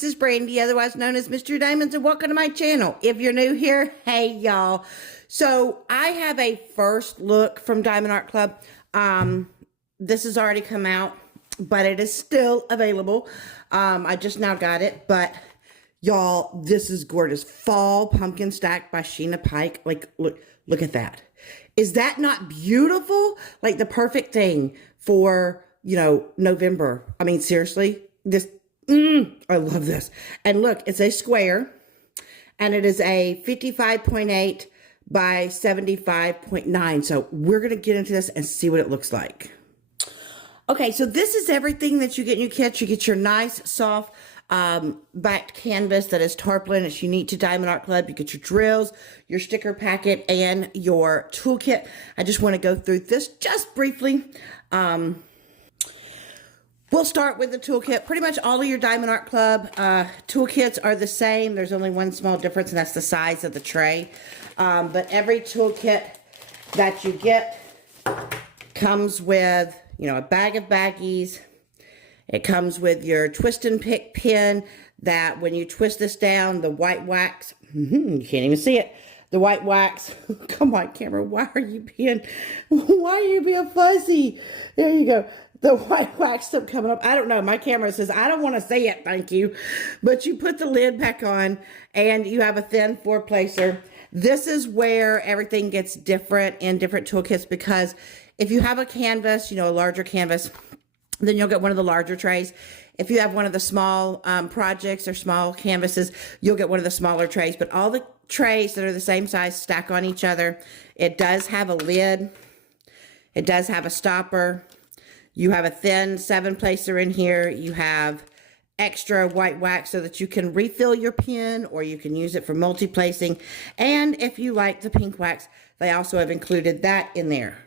this is Brandy, otherwise known as Mr. Diamonds, and welcome to my channel. If you're new here, hey y'all. So I have a first look from Diamond Art Club. This has already come out, but it is still available. I just now got it, but y'all, this is gorgeous. Fall Pumpkin Stack by Sheena Pike. Like, look at that. Is that not beautiful? Like the perfect thing for, you know, November. I mean, seriously, this, I love this. And look, it's a square and it is a 55.8 by 75.9. So we're going to get into this and see what it looks like. Okay, so this is everything that you get in your kit. You get your nice, soft, backed canvas that is tarpaulin. It's unique to Diamond Art Club. You get your drills, your sticker packet, and your toolkit. I just want to go through this just briefly. We'll start with the toolkit. Pretty much all of your Diamond Art Club toolkits are the same. There's only one small difference, and that's the size of the tray. But every toolkit that you get comes with, you know, a bag of baggies. It comes with your twist and pick pin that when you twist this down, the white wax, you can't even see it. The white wax, come on camera, why are you being fuzzy? There you go. The white wax stuff coming up. I don't know. My camera says, I don't want to see it. Thank you. But you put the lid back on and you have a thin four placer. This is where everything gets different in different toolkits, because if you have a canvas, you know, a larger canvas, then you'll get one of the larger trays. If you have one of the small projects or small canvases, you'll get one of the smaller trays. But all the trays that are the same size stack on each other. It does have a lid. It does have a stopper. You have a thin 7-placer in here. You have extra white wax so that you can refill your pen, or you can use it for multi-placing. And if you like the pink wax, they also have included that in there.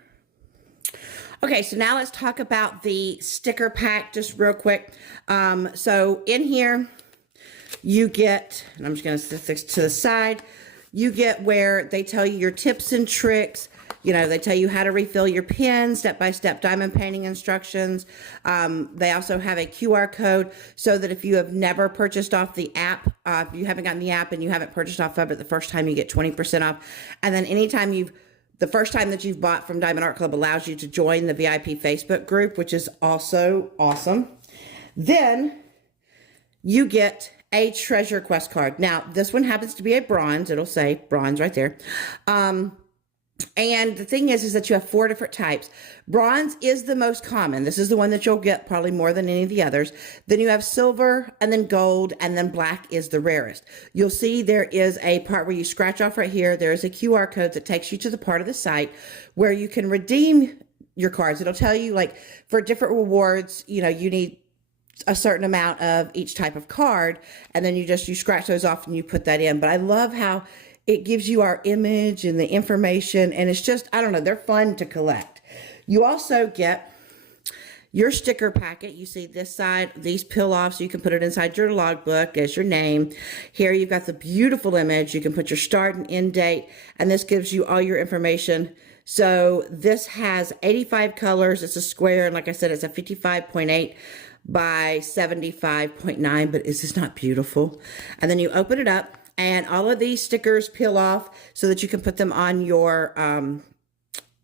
Okay, so now let's talk about the sticker pack just real quick. So in here, you get, and I'm just going to set this to the side, you get where they tell you your tips and tricks. You know, they tell you how to refill your pen, step-by-step diamond painting instructions. They also have a QR code so that if you have never purchased off the app, if you haven't gotten the app and you haven't purchased off of it the first time, you get 20% off. And then anytime the first time that you've bought from Diamond Art Club allows you to join the VIP Facebook group, which is also awesome. Then you get a treasure quest card. Now, this one happens to be a bronze. It'll say bronze right there. And the thing is that you have 4 different types. Bronze is the most common. This is the one that you'll get probably more than any of the others. Then you have silver, and then gold, and then black is the rarest. You'll see there is a part where you scratch off right here. There is a QR code that takes you to the part of the site where you can redeem your cards. It'll tell you, like, for different rewards, you know, you need a certain amount of each type of card, and then you scratch those off and you put that in. But I love how it gives you our image and the information, and it's just, I don't know, they're fun to collect. You also get your sticker packet. You see this side, these peel off so you can put it inside your logbook as your name. Here you've got the beautiful image. You can put your start and end date, and this gives you all your information. So this has 85 colors. It's a square, and like I said, it's a 55.8 by 75.9, but is this not beautiful? And then you open it up, and all of these stickers peel off so that you can put them on your,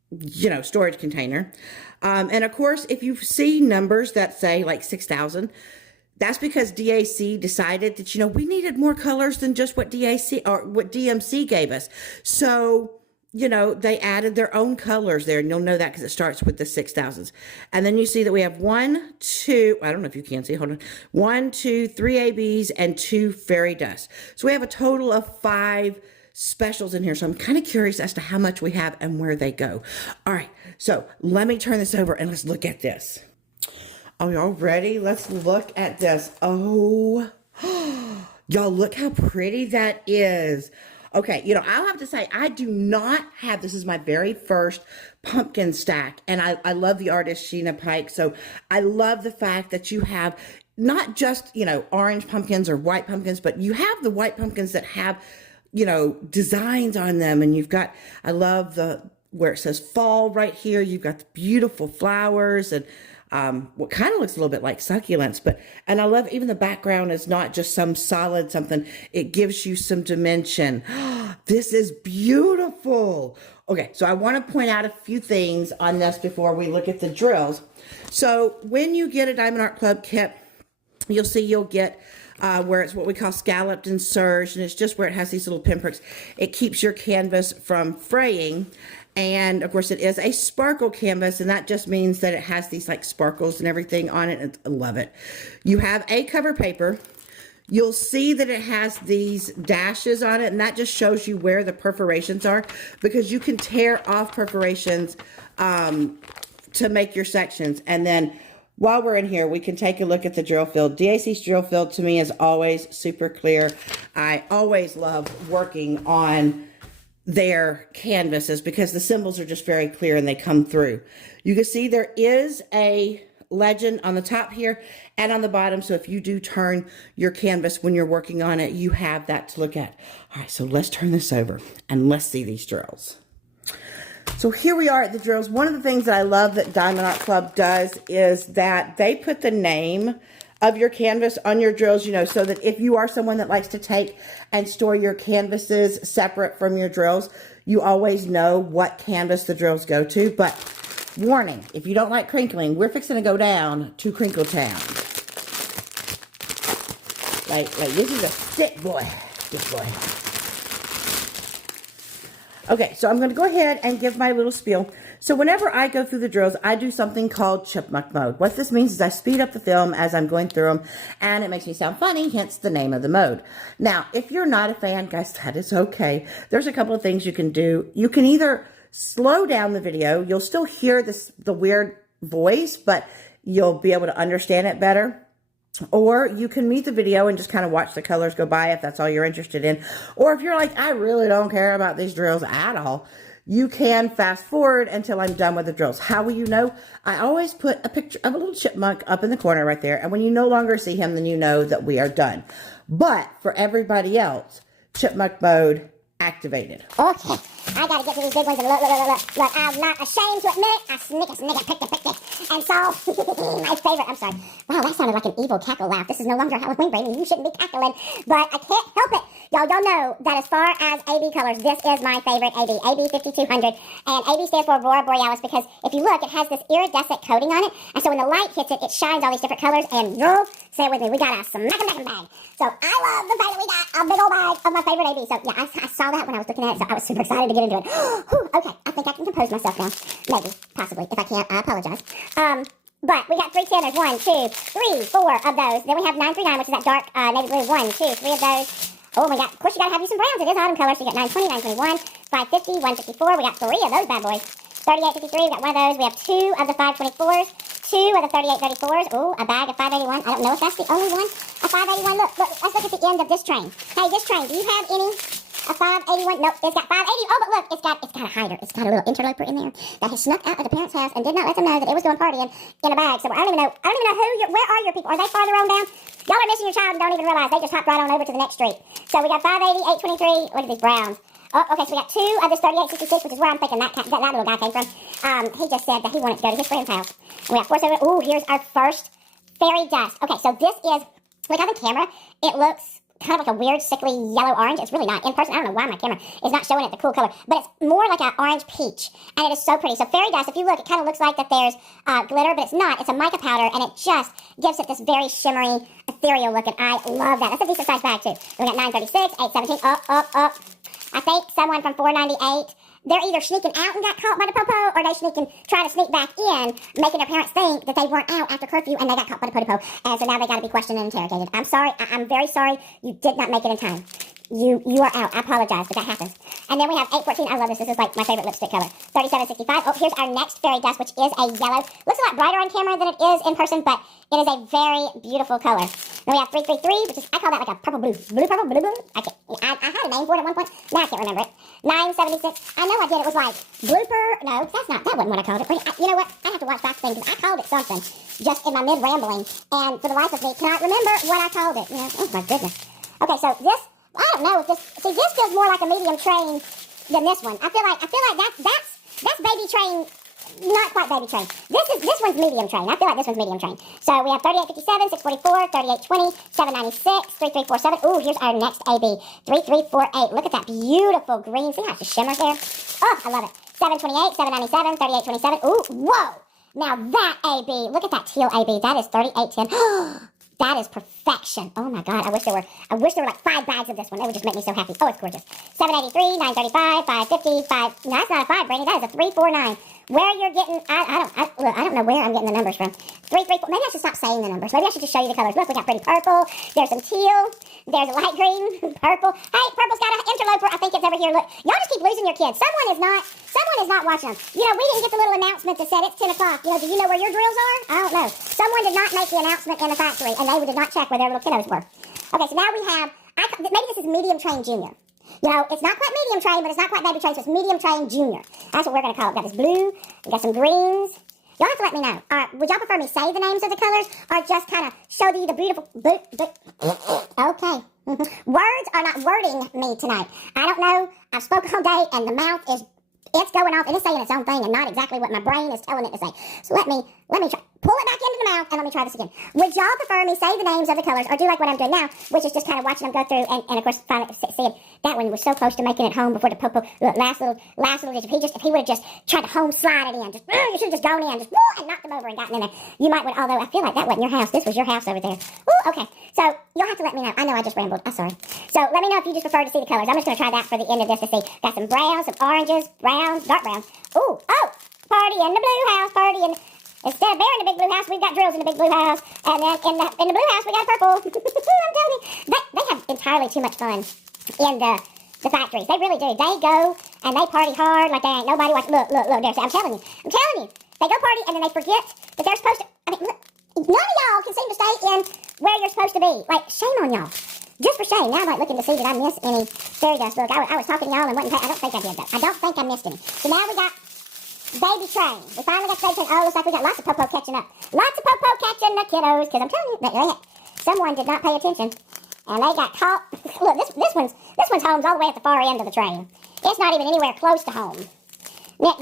you know, storage container. And of course, if you see numbers that say like 6,000, that's because DAC decided that, you know, we needed more colors than just what DAC or what DMC gave us. So, you know, they added their own colors there, and you'll know that because it starts with the 6,000s. And then you see that we have 1, 2, I don't know if you can see, hold on, 1, 2, 3 ABs and 2 fairy dust. So we have a total of 5 specials in here. So I'm kind of curious as to how much we have and where they go. All right, so let me turn this over and let's look at this. Are y'all ready? Let's look at this. Oh, y'all, look how pretty that is. Okay, you know, I'll have to say, I do not have, this is my very first pumpkin stack, and I love the artist Sheena Pike, so I love the fact that you have not just, you know, orange pumpkins or white pumpkins, but you have the white pumpkins that have, you know, designs on them, and you've got, I love where it says fall right here, you've got the beautiful flowers, and what kind of looks a little bit like succulents, and I love even the background is not just some solid something. It gives you some dimension. This is beautiful. Okay, so I want to point out a few things on this before we look at the drills. So when you get a Diamond Art Club kit, you'll see you'll get where it's what we call scalloped and serged, and it's just where it has these little pinpricks. It keeps your canvas from fraying, and of course it is a sparkle canvas, and that just means that it has these like sparkles and everything on it, and I love it. You have a cover paper. You'll see that it has these dashes on it, and that just shows you where the perforations are, because you can tear off perforations to make your sections. And then while we're in here, we can take a look at the drill field. DAC's drill field to me is always super clear. I always love working on their canvases because the symbols are just very clear and they come through. You can see there is a legend on the top here and on the bottom. So if you do turn your canvas when you're working on it, you have that to look at. All right, so let's turn this over and let's see these drills. So here we are at the drills. One of the things that I love that Diamond Art Club does is that they put the name of your canvas on your drills, you know, so that if you are someone that likes to take and store your canvases separate from your drills, you always know what canvas the drills go to. But warning, if you don't like crinkling, we're fixing to go down to Crinkle Town. Like this is a stick boy, this boy. Okay, so I'm going to go ahead and give my little spiel. So whenever I go through the drills, I do something called chipmunk mode. What this means is I speed up the film as I'm going through them, and it makes me sound funny, hence the name of the mode. Now, if you're not a fan, guys, that is okay. There's a couple of things you can do. You can either slow down the video. You'll still hear the weird voice, but you'll be able to understand it better. Or you can mute the video and just kind of watch the colors go by if that's all you're interested in. Or if you're like, I really don't care about these drills at all, you can fast forward until I'm done with the drills. How will you know? I always put a picture of a little chipmunk up in the corner right there. And when you no longer see him, then you know that we are done. But for everybody else, chipmunk mode activated. Okay, I gotta get to these big ones and look, I'm not ashamed to admit, I snicker, pick it, and so, my favorite, I'm sorry, wow, that sounded like an evil cackle laugh. This is no longer Halloween, Brady, you shouldn't be cackling, but I can't help it. Y'all know that as far as AB colors, this is my favorite AB 5200, and AB stands for Aurora Borealis, because if you look, it has this iridescent coating on it, and so when the light hits it, it shines all these different colors, and y'all, say it with me, we got a smack-a-mack bag. So I love the fact that we got a big old bag of my favorite AB. So yeah, I saw that when I was looking at it, so I was super excited to get into it. Okay, I think I can compose myself now. Maybe, possibly. If I can't, I apologize. But we got 3 10. There's 1, 2, 3, 4 of those. Then we have 939, which is that dark navy blue. 1, 2, 3 of those. Oh my God, of course you gotta have you some browns. It is autumn color, so you got 920, 921, 550, 154. We got 3 of those bad boys. 3853, we got 1 of those. We have 2 of the 524s, 2 of the 3834s. Oh, a bag of 581. I don't know if that's the only one. A 581. Look, let's look at the end of this train. Hey, this train, do you have any? A 581? Nope, it's got 580. Oh, but look, it's got a hider. It's got a little interloper in there that has snuck out of the parents' house and did not let them know that it was going partying in a bag. So I don't even know where are your people? Are they farther on down? Y'all are missing your child and don't even realize they just hopped right on over to the next street. So we got 580, 823. Look at these browns. Oh, okay, so we got 2 of this 3866, which is where I'm thinking that little guy came from. He just said that he wanted to go to his friend's house. And we have 470. Ooh, here's our first fairy dust. Okay, so this is, like on the camera, it looks kind of like a weird, sickly yellow-orange. It's really not. In person, I don't know why my camera is not showing it the cool color, but it's more like an orange peach, and it is so pretty. So fairy dust, if you look, it kind of looks like that there's glitter, but it's not. It's a mica powder, and it just gives it this very shimmery, ethereal look, and I love that. That's a decent size bag, too. We got 936, 817, up. I think someone from 498, they're either sneaking out and got caught by the popo, or they trying to sneak back in, making their parents think that they weren't out after curfew and they got caught by the popo. And so now they got to be questioned and interrogated. I'm sorry. I'm very sorry. You did not make it in time. You are out. I apologize, but that happens. And then we have 814. I love this. This is like my favorite lipstick color. 3765. Oh, here's our next fairy dust, which is a yellow. Looks a lot brighter on camera than it is in person, but it is a very beautiful color. Then we have 333, which is, I call that like a purple blue. Purple blue. I had a name for it at one point. Now I can't remember it. 976. I know I did. It was like blooper. No, that wasn't what I called it. But you know what? I have to watch back things because I called it something just in my mid-rambling. And for the life of me, cannot remember what I called it. You know, oh my goodness. Okay, so this, I don't know if this, see, this feels more like a medium train than this one. I feel like that's baby train not quite baby train. This one's medium train. I feel like this one's medium train. So we have 3857, 644, 3820, 796, 3347. Ooh, here's our next AB. 3348. Look at that beautiful green. See how it just shimmers there? Oh, I love it. 728, 797, 3827. Ooh, whoa. Now that AB, look at that teal AB. That is 3810. That is perfection. Oh my God, I wish there were like 5 bags of this one. That would just make me so happy. Oh, it's gorgeous. 783, 935, 550, 5. No, that's not a 5, Brandy. That is a 349. Where you're getting, look, I don't know where I'm getting the numbers from. 334. Maybe I should stop saying the numbers. Maybe I should just show you the colors. Look, we got pretty purple. There's some teal. There's a light green, purple. Hey, purple's got an interloper. I think it's over here. Look, y'all just keep losing your kids. Someone is not watching them. You know, we didn't get the little announcement that said it's 10 o'clock. You know, do you know where your drills are? I don't know. Someone did not make the announcement in the factory, and they did not check where their little kiddos were. Okay, so now we have, maybe this is medium train junior. You know, it's not quite medium train, but it's not quite baby train, so it's medium train junior. That's what we're going to call it. We got this blue, we got some greens. Y'all have to let me know. Would y'all prefer me say the names of the colors, or just kind of show you the beautiful, okay. Words are not wording me tonight. I don't know. I've spoken all day, and the mouth it's going off, and it's saying its own thing, and not exactly what my brain is telling it to say. So let me try. Pull it back into the mouth, and let me try this again. Would y'all prefer me say the names of the colors, or do like what I'm doing now, which is just kind of watching them go through, and of course, finally seeing that one was so close to making it home before the popo, look, last little digit. If he would have just tried to home slide it in, just, you should have just gone in, just, and knocked him over and gotten in there. You might would, although I feel like that wasn't your house. This was your house over there. Ooh, okay. So, you'll have to let me know. I know I just rambled. I'm sorry. So, let me know if you just prefer to see the colors. I'm just going to try that for the end of this to see. Got some browns, some oranges, browns, dark browns. Ooh, oh, party in the blue house, party in... Instead of bear in the big blue house, we've got drills in the big blue house. And then in the blue house, we got purple. I'm telling you, they have entirely too much fun in the factories. They really do. They go and they party hard like there ain't nobody watching. Look, there. So I'm telling you. They go party and then they forget that they're supposed to, I mean, look, none of y'all can seem to stay in where you're supposed to be. Like, shame on y'all. Just for shame. Now I'm like looking to see did I miss any fairy dust. Look, I was talking to y'all and wasn't I don't think I did though. I don't think I missed any. So now we got baby train. We finally got baby train. Oh, looks like we got lots of popo catching up. Lots of popo catching the kiddos. Because I'm telling you, someone did not pay attention. And they got caught. Look, this one's home's all the way at the far end of the train. It's not even anywhere close to home. They're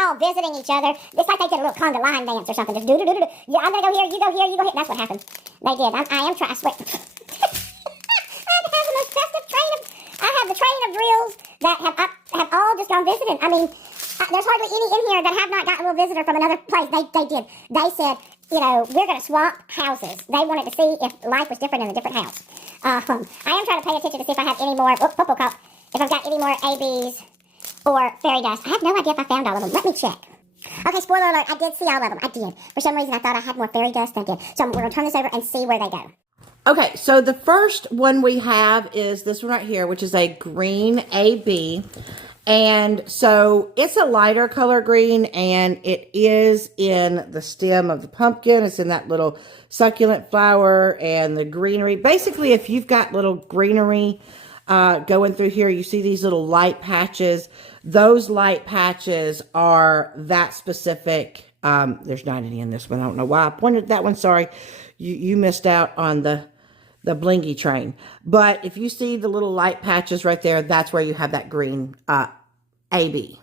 all visiting each other. It's like they did a little conga line dance or something. Just do. Yeah, I'm gonna go here, you go here, you go here. That's what happened. They did. I am trying. I swear. I have the most festive train of. I have the train of drills that have all just gone visiting. I mean, there's hardly any in here that have not got a little visitor from another place. They did. They said, you know, we're going to swap houses. They wanted to see if life was different in a different house. I am trying to pay attention to see if I have any more. Popo cop. If I've got any more ABs or fairy dust. I have no idea if I found all of them. Let me check. Okay, spoiler alert. I did see all of them. I did. For some reason, I thought I had more fairy dust than I did. So we're going to turn this over and see where they go. Okay, so the first one we have is this one right here, which is a green AB. And so it's a lighter color green, and it is in the stem of the pumpkin. It's in that little succulent flower and the greenery. Basically, if you've got little greenery going through here, you see these little light patches. Those light patches are that specific. There's not any in this one. I don't know why I pointed at that one. Sorry. You missed out on the blingy train. But if you see the little light patches right there, that's where you have that green AB.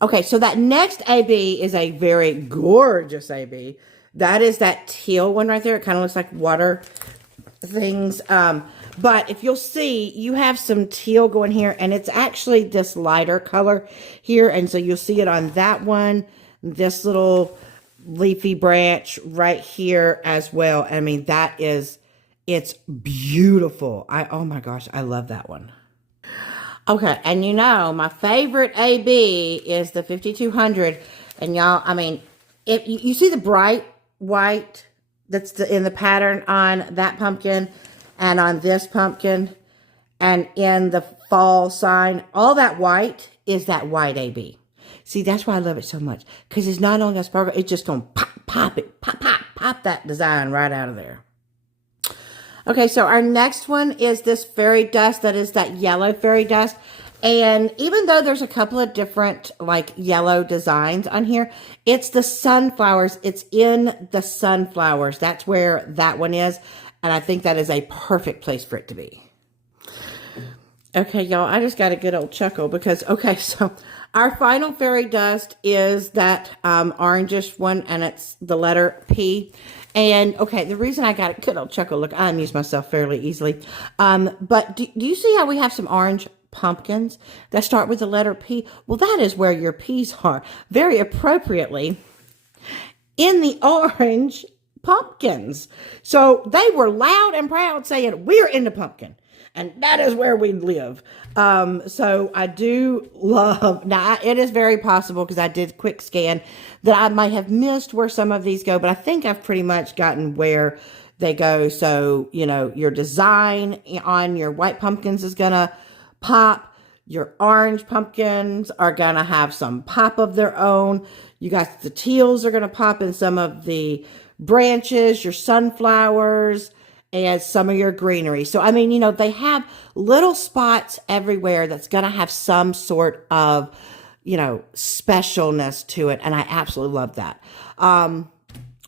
Okay, so that next AB is a very gorgeous AB. That is that teal one right there. It kind of looks like water things. But if you'll see, you have some teal going here, and it's actually this lighter color here. And so you'll see it on that one, this little leafy branch right here as well. I mean, it's beautiful. Oh my gosh, I love that one. Okay, and you know, my favorite AB is the 5200. And y'all, I mean, if you see the bright white that's in the pattern on that pumpkin and on this pumpkin and in the fall sign, all that white is that white AB. See, that's why I love it so much, because it's not only a sparkle, it's just going to pop that design right out of there. Okay, so our next one is this fairy dust. That is that yellow fairy dust. And even though there's a couple of different like yellow designs on here, it's the sunflowers. It's in the sunflowers. That's where that one is. And I think that is a perfect place for it to be. Okay, y'all, I just got a good old chuckle because, okay, so our final fairy dust is that orangish one, and it's the letter P. And, okay, the reason I got a good old chuckle, look, I amuse myself fairly easily. But do you see how we have some orange pumpkins that start with the letter P? Well, that is where your P's are, very appropriately, in the orange pumpkins. So they were loud and proud saying, we're in the pumpkin. And that is where we live. So I do love, now it is very possible because I did quick scan that I might have missed where some of these go, but I think I've pretty much gotten where they go. So, you know, your design on your white pumpkins is going to pop. Your orange pumpkins are going to have some pop of their own. You got the teals are going to pop in some of the branches, your sunflowers, and some of your greenery. So, I mean, you know, they have little spots everywhere that's going to have some sort of, you know, specialness to it. And I absolutely love that.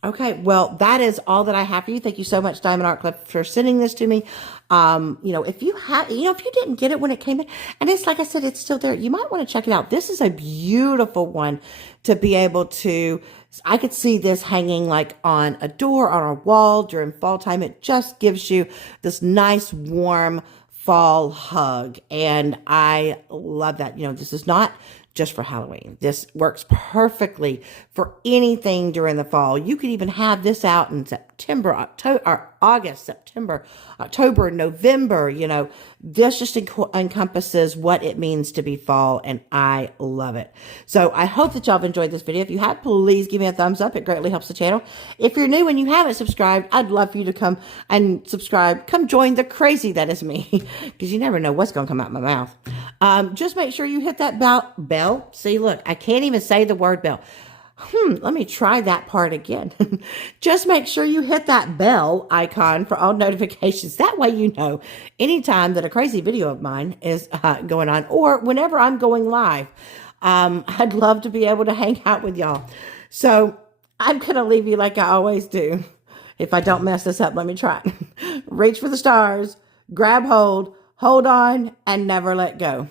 Okay, well, that is all that I have for you. Thank you so much, Diamond Art Club, for sending this to me. You know, if you didn't get it when it came in, and it's like I said, it's still there, you might want to check it out. This is a beautiful one to be able to, I could see this hanging like on a door, on a wall during fall time. It just gives you this nice, warm fall hug. And I love that. You know, this is not just for Halloween. This works perfectly for anything during the fall. You could even have this out in September, October, or August, September, October, November. You know, this just encompasses what it means to be fall, and I love it. So I hope that y'all have enjoyed this video. If you have, please give me a thumbs up. It greatly helps the channel. If you're new and you haven't subscribed, I'd love for you to come and subscribe. Come join the crazy that is me, because you never know what's going to come out my mouth. Just make sure you hit that bell. See, look, I can't even say the word bell. Let me try that part again. Just make sure you hit that bell icon for all notifications. That way you know anytime that a crazy video of mine is going on, or whenever I'm going live. I'd love to be able to hang out with y'all. So I'm going to leave you like I always do. If I don't mess this up, let me try. Reach for the stars, grab hold on, and never let go.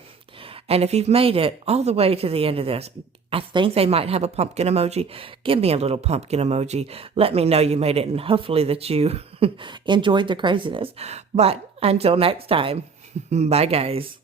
And if you've made it all the way to the end of this, I think they might have a pumpkin emoji. Give me a little pumpkin emoji. Let me know you made it, and hopefully that you enjoyed the craziness. But until next time, bye guys.